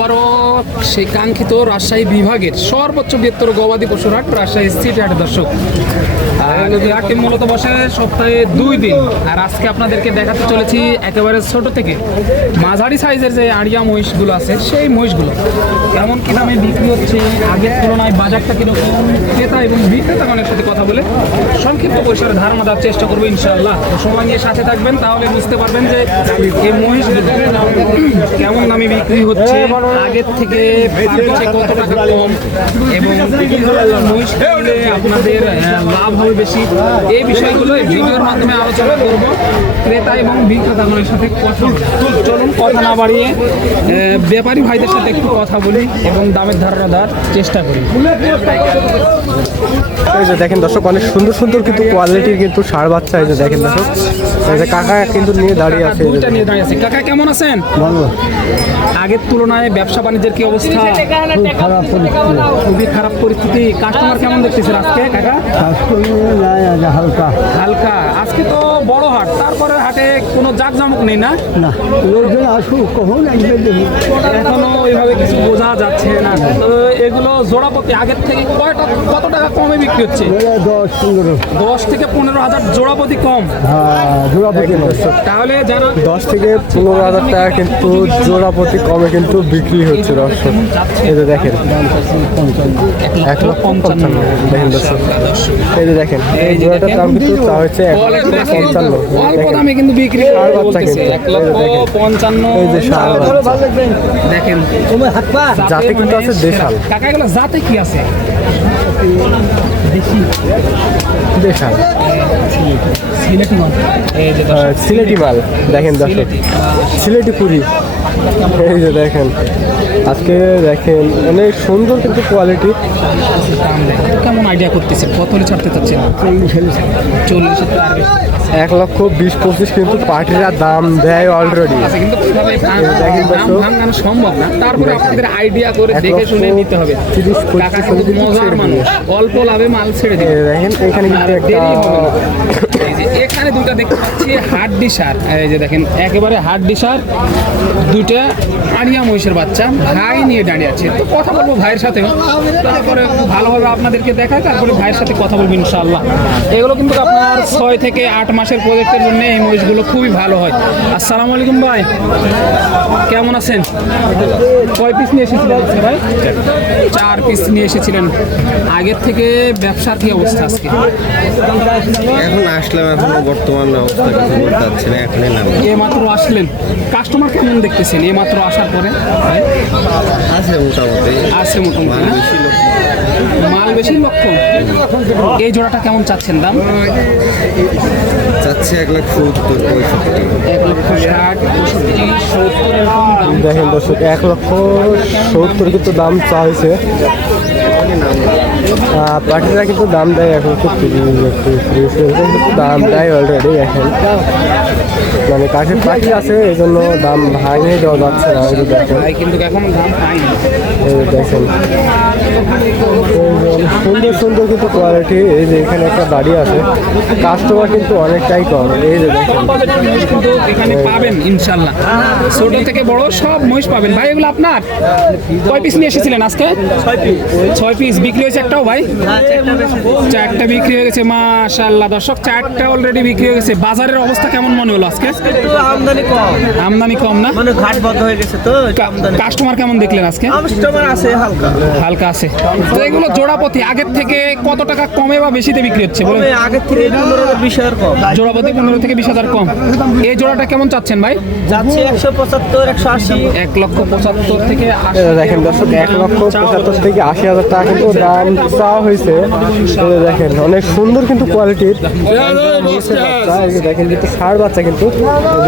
আবারও সেই কাঙ্ক্ষিত রাজশাহী বিভাগের সর্বোচ্চ বৃহত্তর গবাদি পশুর হাট রাজশাহী সিটি হাট দর্শক। হাটটি মূলত বসে সপ্তাহে 2 দিন। আর আজকে আপনাদেরকে দেখাতে চলেছি একেবারে ছোট থেকে মাঝারি সাইজের যে আড়িয়া মহিষগুলো আছে সেই মহিষগুলো কেমন কি দামে বিক্রি হচ্ছে, আগের তুলনায় বাজারটা কিরকম, ক্রেতা এবং বিক্রেতাগণের সাথে কথা বলে সংক্ষিপ্ত পরিসরে ধারণা দেওয়ার চেষ্টা করবো ইনশাআল্লাহ। তো সময় নিয়ে সাথে থাকবেন, তাহলে বুঝতে পারবেন যে এই মহিষগুলো কেমন দামে বিক্রি হচ্ছে, আগের থেকে কত টাকা কম এবং মহিষ কিনলে আপনাদের লাভ হবে বেশি। এই বিষয়গুলো এই ভিডিওর মাধ্যমে আলোচনা করব ক্রেতা এবং বিক্রেতাগণের সাথে কথা। চলুন কথা না বাড়িয়ে ব্যাপারী ভাইদের সাথে একটু কথা বলি এবং দামের ধারণা দেওয়ার চেষ্টা করি। এই যে দেখেন দর্শক, অনেক সুন্দর সুন্দর কিন্তু কোয়ালিটির কিন্তু ষাঁড় বাচ্চা। এই যে দেখেন দর্শক, এই যে কাকা কিন্তু নিয়ে দাঁড়িয়ে আছে। দুইটা নিয়ে দাঁড়িয়ে আছে। কাকা কেমন আছেন? ভালো। আগের তুলনায় ব্যবসা বাণিজ্যের কি অবস্থা? খুবই খারাপ পরিস্থিতি। কাস্টমার কেমন দেখতেছেন আজকে কাকা? হালকা হালকা। আজকে তো বড় হাট, তারপরে হাটে কোনো জাঁকজমক নেই না? না, লোকজন আসুক কখন এখনো ওইভাবে কিছু বোঝা যাচ্ছে না। তো এগুলো জোড়াপতি আগের থেকে কত টাকা কমে বিক্রি হচ্ছে? 10 থেকে 15,000 জোড়াপতি কম। তাহলে জানা 10 থেকে 15,000 টাকা কিন্তু জোড়াপতি কমে কিন্তু বিক্রি হচ্ছে দর্শক। এই যে দেখেন 1,55,000 দেখেন দর্শক। এই যে দেখেন এই জোড়াটার দাম কিন্তু তা হচ্ছে 1,55,000। অল্প দামে কিন্তু বিক্রি করতেছে 1,55,000। এই যে ষাঁড় বাচ্চা দেখেন জাতে কিন্তু আছে দেশাল। কাকা এগুলো জাতে কি আছে? দেশাল সিলেটি মাল। এই যে সিলেটি মাল দেখেন দর্শক, সিলেটি পুরি। এই যে দেখেন আজকে দেখেন অনেক সুন্দর কিন্তু কোয়ালিটি। কেমন আইডিয়া করতেছেন? কত হলে ছাড়তে চাচ্ছেন? 40 টার্গেট। 1,20,25 কিন্তু পার্টিরা দাম দেয় অলরেডি। কিন্তু দাম ভাঙানো সম্ভব না, তারপরে আপনাদের আইডিয়া করে দেখে শুনে নিতে হবে। 30-35 মজার মানুষ, অল্প লাভে মাল ছেড়ে দেবে। দেখেন এখানে কিন্তু একটা এখানে দুটা দেখতে পাচ্ছি হাড্ডি সার। এই যে দেখেন একেবারে হাড্ডি সার, দুইটা আড়িয়া মহিষের বাচ্চা ভাই নিয়ে দাঁড়িয়ে আছে। তো কথা বলবো ভাইয়ের সাথে, তারপরে ভালোভাবে আপনাদেরকে দেখায়, তারপরে ভাইয়ের সাথে কথা বলবো ইনশাআল্লাহ। এগুলো কিন্তু আপনার 6 থেকে 8 মাসের প্রজেক্টের জন্য এই মহিষগুলো খুবই ভালো হয়। আসসালামু আলাইকুম ভাই, কেমন আছেন? কয় পিস নিয়ে এসেছিলেন ভাই? 4 পিস নিয়ে এসেছিলেন। আগের থেকে ব্যবসার কি অবস্থা আজকে? এখন আসলাম, এখন বর্তমান অবস্থা কিছু বলতে পারছি না, এখন এলাম। মাত্র আসলেন, কাস্টমার কেমন দেখতেছেন এই মাত্র আসার পরে? আছে মোটামুটি, আছে মোটামুটি। মাল বেশি লক্ষ্য। এই জোড়াটা কেমন চাচ্ছেন দাম? চাচ্ছে 1,70,65 1,60,65,70 দেখেন দর্শক 1,70,000 কিন্তু দাম চাইছে। পার্টিরা কিন্তু দাম দেয় 1,30,000 কিন্তু দাম দেয় অলরেডি। এখন মানে কাঠের পার্টি আছে, এই জন্য দাম ভাঙিয়ে দেওয়া যাচ্ছে না। এই যে দেখেন কিন্তু এখন দাম পাইনি। এই যে দেখেন সুন্দর সুন্দর কিন্তু কোয়ালিটি। এই যে এখানে একটা দাঁড়িয়ে আছে, কাস্টমার কিন্তু অনেকটাই কম। এই যে দেখেন কিন্তু এখানে পাবেন ইনশাল্লাহ, ছোট থেকে বড় সব মহিষ পাবেন ভাই। এগুলো আপনার কয় পিস নিয়ে এসেছিলেন আজকে? 6 পিস বিক্রি হয়েছে একটাও ভাই? 4টা বিক্রি হয়ে গেছে মাশাআল্লাহ দর্শক, 4টা অলরেডি বিক্রি হয়ে গেছে। বাজারের অবস্থা কেমন মনে হলো আজকে? আমদানি কম না, মানে ঘাট বন্ধ হয়ে গেছে তো। কাস্টমার কেমন দেখলেন আজকে? কাস্টমার আছে হালকা হালকা আছে। তো এগুলো জোড়াপতি আগের থেকে কত টাকা কমে বা বেশিতে বিক্রি হচ্ছে বলুন? আগের থেকে 15,000 কম। জোড়াপতি 15 থেকে 20,000 কম। এই জোড়াটা কেমন চাচ্ছেন ভাই? যাচ্ছে 175, 180। 1,75,000 থেকে 80। দেখেন দর্শক 1,75,000 থেকে 80,000 টাকা কিন্তু দাম চাওয়া হয়েছে। দেখেন অনেক সুন্দর কিন্তু কোয়ালিটির বাচ্চা। এই যে দেখেন কিন্তু ষাঁড় বাচ্চা কিন্তু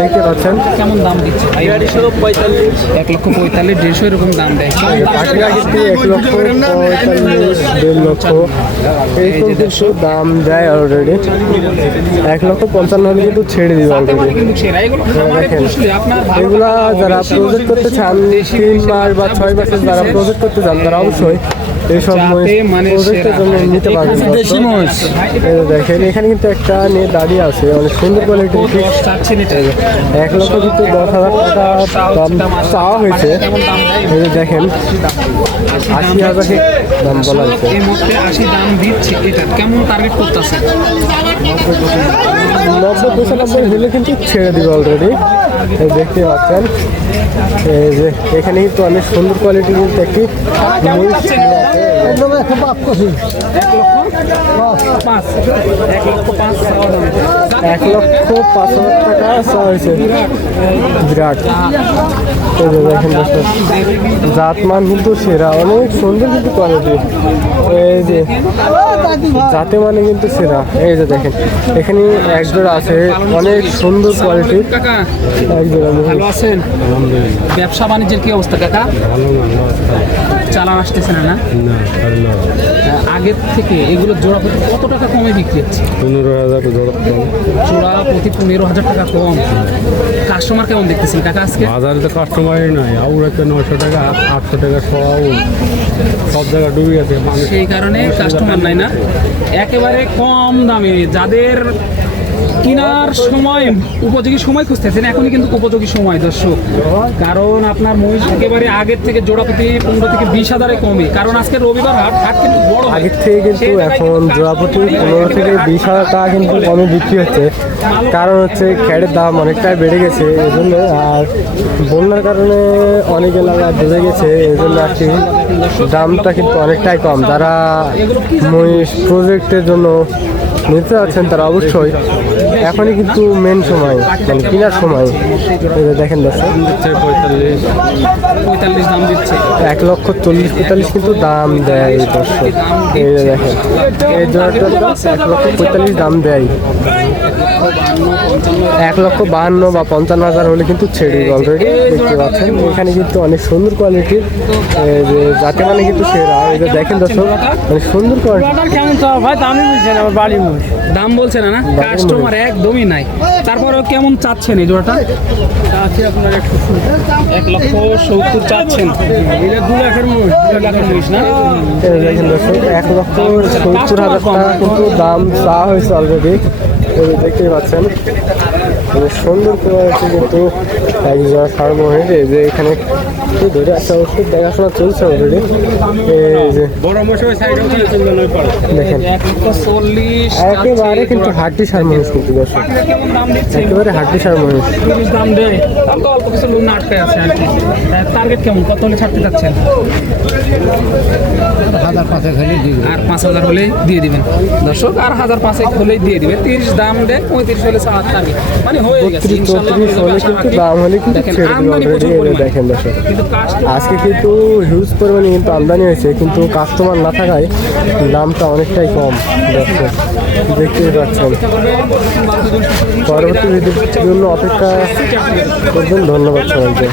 দেখতে পাচ্ছেন। কেমন দাম দিচ্ছে? 1,45,000 1,45,000 এরকম দাম দেয়। পাখিরা কিন্তু 1,45,000 1,50,000 এইরকম কিন্তু দাম দেয় অলরেডি। 1,55,000 হলে কিন্তু ছেড়ে দিবে অলরেডি। দেখেন এগুলা যারা প্রজেক্ট করতে চান 3 মাস বা 6 মাসের যারা প্রজেক্ট করতে চান তারা অবশ্যই এইসব মহিষ যাতে মানে প্রজেক্টের সেরা। জন্য নিতে পারবেন। দেশি মহিষ। এই যে দেখেন এখানে কিন্তু একটা নিয়ে দাঁড়িয়ে আছে, অনেক সুন্দর কোয়ালিটির। দশ চাচ্ছেন এটা 1,10,000 টাকা দাম চাওয়া হয়েছে। এই যে দেখেন 80,000 দাম বলা হয়েছে। এই মুহূর্তে 80 দাম দিচ্ছে। এটা কেমন টার্গেট করতেছে? 90-95 হলে কিন্তু ছেড়ে দিবে অলরেডি। দেখতে পাচ্ছেন এই যে এখানে কিন্তু অনেক সুন্দর কোয়ালিটির কিন্তু একটি মহিষ আছে। একদম 1,05,000 টাকা চাওয়া হয়েছে। বিরাট এই যে দেখেন দর্শক, জাতমান কিন্তু সেরা, অনেক সুন্দর কিন্তু কোয়ালিটি। এই যে জাতে মানে কিন্তু সেরা। এই যে দেখেন এখানে একজোড়া আছে, অনেক সুন্দর কোয়ালিটির কাকা একজোড়া মহিষ। ভালো আছেন? ব্যবসা বাণিজ্যের কি অবস্থা কাকা? চালান আসতেছে না? আগের থেকে এগুলো জোড়া প্রতি কত টাকা কমে বিক্রি হচ্ছে? 15,000 জোড়া জোড়া প্রতি 15,000 টাকা কম। কাস্টমার কেমন দেখতেছেন কাকা আজকে? বাজারে তো কাস্টমারই নাই, আউর একটা 900 টাকা 800 টাকা সব জায়গায় ডুবে গেছে মানুষ। সেই কারণে কাস্টমার নাই না। একেবারে কম দামে যাদের কেনার সময় উপযোগী সময় খুঁজতেছেন, এখনই কিন্তু উপযোগী সময় দর্শক। কারণ আপনার মহিষ একেবারে আগের থেকে জোড়া প্রতি 15 থেকে 20,000 কমে। কারণ আজকে রবিবার হাট, হাট কিন্তু বড় হয়। আগের থেকে কিন্তু এখন জোড়াপতি 15 থেকে 20,000 টাকা কিন্তু কমে বিক্রি হচ্ছে। কারণ হচ্ছে খ্যাড়ের দাম অনেকটাই বেড়ে গেছে এই জন্য, আর বন্যার কারণে অনেক এলাকা ডুবে গেছে এই জন্য আর কি দামটা কিন্তু অনেকটাই কম। যারা মহিষ প্রজেক্টের জন্য নিতে যাচ্ছেন তারা অবশ্যই এখনই কিন্তু মেন সময়, মানে কেনার সময়। এই যে দেখেন দর্শক 45 দাম দিচ্ছে। 1,40,45 কিন্তু দাম দেয় এই দর্শক। এই যে দেখেন এই জোড়াটা 1,45,000 দাম দেয়। 1,52,000 বা 55,000 হলে কিন্তু ছেড়ে অলরেডি দেখতে পাচ্ছেন। এখানে কিন্তু অনেক সুন্দর কোয়ালিটির যে যাতে মানে কিন্তু সেরা। এই যে দেখেন দর্শক অনেক সুন্দর কোয়ালিটি। কেমন তো ভাই দামই বুঝছেন আমার বাড়ি মুখ দাম বলছে না? কাস্টমার একদমই নাই। তারপরেও কেমন চাচ্ছেন এই জোড়াটা? আছে আপনার 1,70,000 চাচ্ছেন। এটা 2 লাখের মুখ 2 লাখের মহিষ না? এই যে দেখেন দর্শক 1,70,000 টাকা কিন্তু দাম চাওয়া হয়েছে অলরেডি। এই যে দেখতেই পাচ্ছেন অনেক সুন্দর কোয়ালিটি কিন্তু একজন সারমোহের। এই যে এখানে কি ধরে আছে ওষুধ দেখাশোনা চলছে অলরেডি। এই যে বড় মশাই সাইডে দেখেন 1,40,000 একেবারে কিন্তু হাড্ডি সার মহিষ কিন্তু দর্শক, কেমন দাম দিচ্ছে? একেবারে হাড্ডি সার মহিষ। 30 দাম দেয়। দাম তো অল্প কিছু লোক না আটকে আছে আর কি। টার্গেট কেমন, কত হলে ছাড়তে চাচ্ছেন? 1,500 খালি দিবে। আর 5,000 হলে দিয়ে দিবেন দর্শক, আর 1,500 হলেই দিয়ে দিবেন। 30 দাম দেয়, 35 হলে 7 টার্গেট মানে হয়ে গেছে 34 ইনশাআল্লাহ। হলে কিন্তু দাম হলে কিন্তু দেখেন ছেড়ে দেবে আমদানি অলরেডি। প্রচুর এই যে পরিমাণ। দেখেন দর্শক কিন্তু কাস্টমার আজকে কিন্তু হিউজ পরিমাণে কিন্তু আমদানি হয়েছে, কিন্তু কাস্টমার না থাকায় দামটা অনেকটাই কম দর্শক দেখতেই পাচ্ছেন। পরবর্তী ভিডিওর জন্য অপেক্ষা করবেন। ধন্যবাদ সবাইকে।